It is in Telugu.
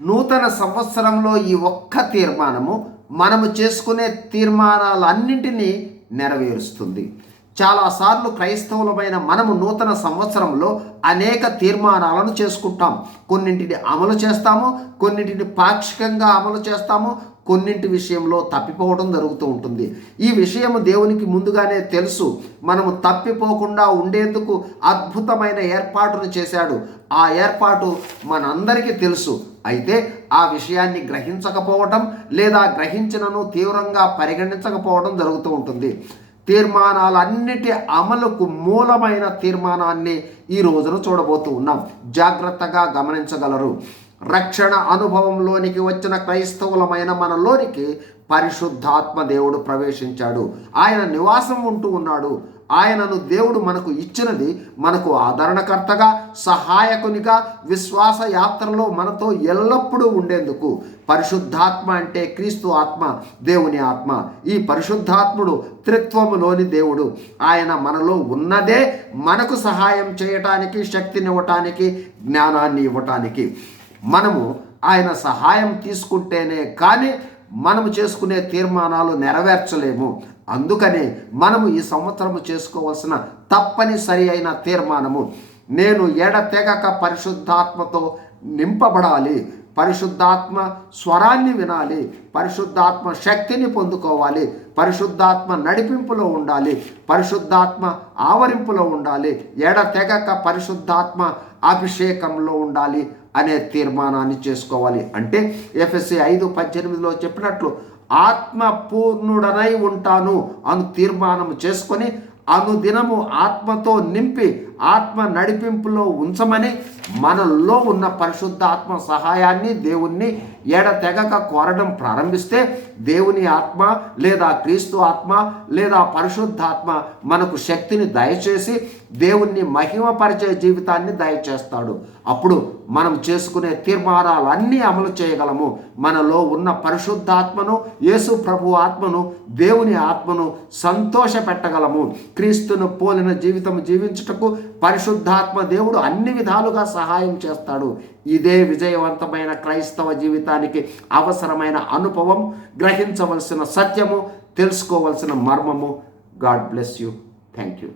నూతన సంవత్సరంలో ఈ ఒక్క తీర్మానము మనము చేసుకునే తీర్మానాలన్నింటినీ నెరవేరుస్తుంది. చాలాసార్లు క్రైస్తవులమైన మనము నూతన సంవత్సరంలో అనేక తీర్మానాలను చేసుకుంటాం. కొన్నింటిని అమలు చేస్తాము కొన్నింటిని పాక్షికంగా అమలు చేస్తాము కొన్నింటి విషయంలో తప్పిపోవడం జరుగుతూ ఉంటుంది. ఈ విషయం దేవునికి ముందుగానే తెలుసు. మనము తప్పిపోకుండా ఉండేందుకు అద్భుతమైన ఏర్పాటును చేశాడు. ఆ ఏర్పాటు మనందరికీ తెలుసు. అయితే ఆ విషయాన్ని గ్రహించకపోవటం లేదా గ్రహించినను తీవ్రంగా పరిగణించకపోవడం జరుగుతూ ఉంటుంది. తీర్మానాలన్నిటి అమలుకు మూలమైన తీర్మానాన్ని ఈ రోజున చూడబోతూ ఉన్నాం. జాగ్రత్తగా గమనించగలరు. రక్షణ అనుభవంలోనికి వచ్చిన క్రైస్తవులమైన మనలోనికి పరిశుద్ధాత్మ దేవుడు ప్రవేశించాడు. ఆయన నివాసం ఉంటూ ఉన్నాడు. ఆయనను దేవుడు మనకు ఇచ్చినది మనకు ఆదరణకర్తగా సహాయకునిగా విశ్వాస యాత్రలో మనతో ఎల్లప్పుడూ ఉండేందుకు. పరిశుద్ధాత్మ అంటే క్రీస్తు ఆత్మ దేవుని ఆత్మ. ఈ పరిశుద్ధాత్ముడు త్రిత్వములోని దేవుడు. ఆయన మనలో ఉన్నదే మనకు సహాయం చేయటానికి శక్తినివ్వటానికి జ్ఞానాన్ని ఇవ్వటానికి. మనము ఆయన సహాయం తీసుకుంటేనే కానీ మనము చేసుకునే తీర్మానాలు నెరవేర్చలేము. అందుకనే మనము ఈ సంవత్సరము చేసుకోవాల్సిన తప్పనిసరి అయిన తీర్మానము. నేను ఎడతెగక పరిశుద్ధాత్మతో నింపబడాలి. పరిశుద్ధాత్మ స్వరాన్ని వినాలి. పరిశుద్ధాత్మ శక్తిని పొందుకోవాలి. పరిశుద్ధాత్మ నడిపింపులో ఉండాలి. పరిశుద్ధాత్మ ఆవరింపులో ఉండాలి. ఎడతెగక పరిశుద్ధాత్మ అభిషేకంలో ఉండాలి. అనే తీర్మానాన్ని చేసుకోవాలి. అంటే ఎఫ్ఎస్సి ఐదు పద్దెనిమిదిలో చెప్పినట్లు ఆత్మపూర్ణుడనై ఉంటాను అను తీర్మానం చేసుకొని అనుదినము ఆత్మతో నింపి ఆత్మ నడిపింపులో ఉంచమని మనలో ఉన్న పరిశుద్ధ ఆత్మ సహాయాన్ని దేవుణ్ణి ఎడతెగక కోరడం ప్రారంభిస్తే దేవుని ఆత్మ లేదా క్రీస్తు ఆత్మ లేదా పరిశుద్ధాత్మ మనకు శక్తిని దయచేసి దేవుణ్ణి మహిమపరిచే జీవితాన్ని దయచేస్తాడు. అప్పుడు మనం చేసుకునే తీర్మానాలన్నీ అమలు చేయగలము. మనలో ఉన్న పరిశుద్ధాత్మను యేసు ప్రభు ఆత్మను దేవుని ఆత్మను సంతోష పెట్టగలము క్రీస్తును పోలిన జీవితం జీవించుటకు పరిశుద్ధాత్మ దేవుడు అన్ని విధాలుగా సహాయం చేస్తాడు. ఇదే విజయవంతమైన క్రైస్తవ జీవితానికి అవసరమైన అనుభవం గ్రహించవలసిన సత్యము తెలుసుకోవలసిన మర్మము. God bless you. Thank you